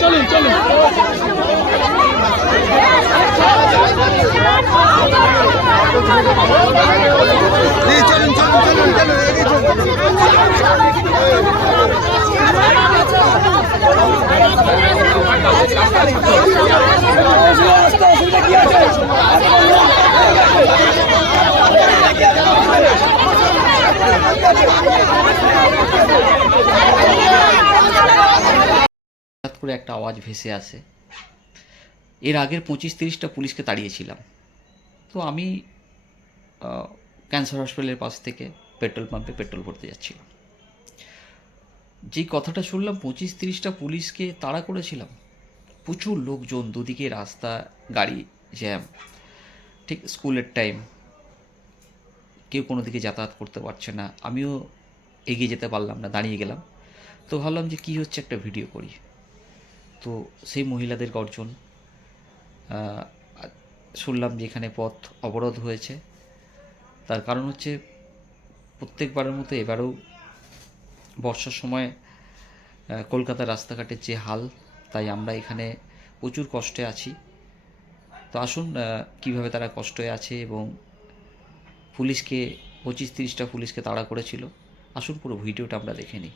চলুন চলুন চলুন চলুন করে একটা আওয়াজ ভেসে আসে। এর আগের পঁচিশ তিরিশটা পুলিশকে তাড়িয়েছিলাম। তো আমি ক্যান্সার হসপিটালের পাশ থেকে পেট্রোল পাম্পে পেট্রোল ভরতে যাচ্ছিলাম। যেই কথাটা শুনলাম, পঁচিশ তিরিশটা পুলিশকে তাড়া করেছিলাম, প্রচুর লোকজন দুদিকে রাস্তা, গাড়ি জ্যাম, ঠিক স্কুলের টাইম। কেউ কোনো দিকে যাতায়াত করতে পারছে না, আমিও এগিয়ে যেতে পারলাম না, দাঁড়িয়ে গেলাম। তো ভাবলাম যে কী হচ্ছে একটা ভিডিও করি। তো সেই মহিলাদের গর্জন শুনলাম যে এখানে পথ অবরোধ হয়েছে। তার কারণ হচ্ছে প্রত্যেকবারের মতো এবারেও বর্ষার সময় কলকাতার রাস্তাঘাটের যে হাল, তাই আমরা এখানে প্রচুর কষ্টে আছি। তো আসুন কীভাবে তারা কষ্টে আছে এবং পুলিশকে, পঁচিশ তিরিশটা পুলিশকে তাড়া করেছিল। আসুন পুরো ভিডিওটা আমরা দেখে নিই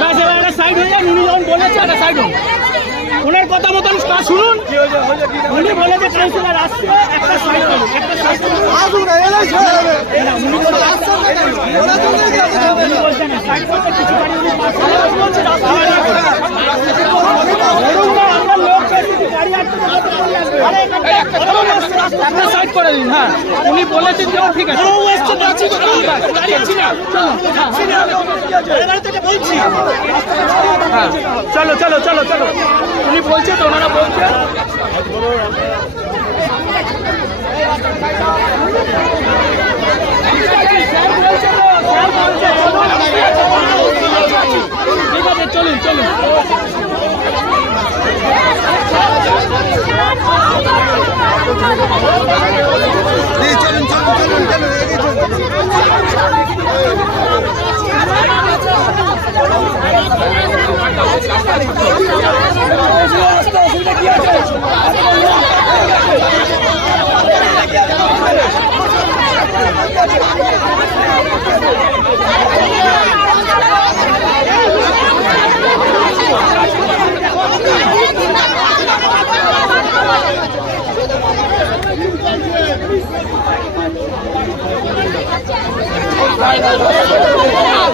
ব্যাস এবার একটা সাইড হয়ে যান উনি যখন বলেছে একটা সাইড হন ওনার কথা মতন শুনুন। উনি বলেছে কাউন্সিলর আসছে একটা সাইড করুন একটা সাইড করুন। আসুন এলাই ছেড়ে দেবে না, উনি বলছেন ওরা চলে গেছে উনি বলছেন সাইড করতে কিছু গাড়ি উনি পাস করে বলছে রাস্তা বাড়ি করে। ধরুন না, আমরা লোক পেয়েছি, গাড়ি আটকে কত করে আসবে? একটা সাইড করে দিন হ্যাঁ। উনি বলেছেন যে ঠিক আছে। ও যাচ্ছি না হ্যাঁ চলো চলো চলো চলো উনি বলছে তো ওনারা বলছে ঠিক আছে চলুন চলুন এই চলুন চলুন চলুন চলুন এগিয়ে চলুন অসুবিধা কি আছে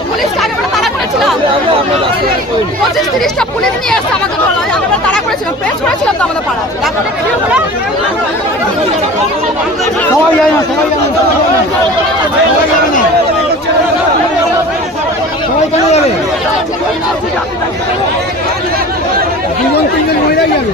পুলিশ কাকে আমরা তাড়া করেছিলাম পঁচিশ তিরিশটা পুলিশ মহিলাই যাবে।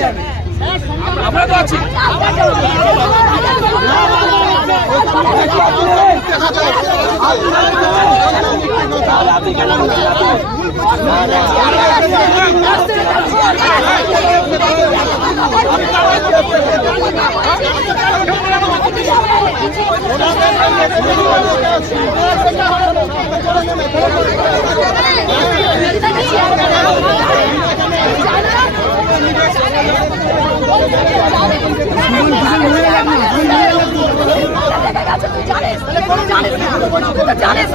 জানা জানিস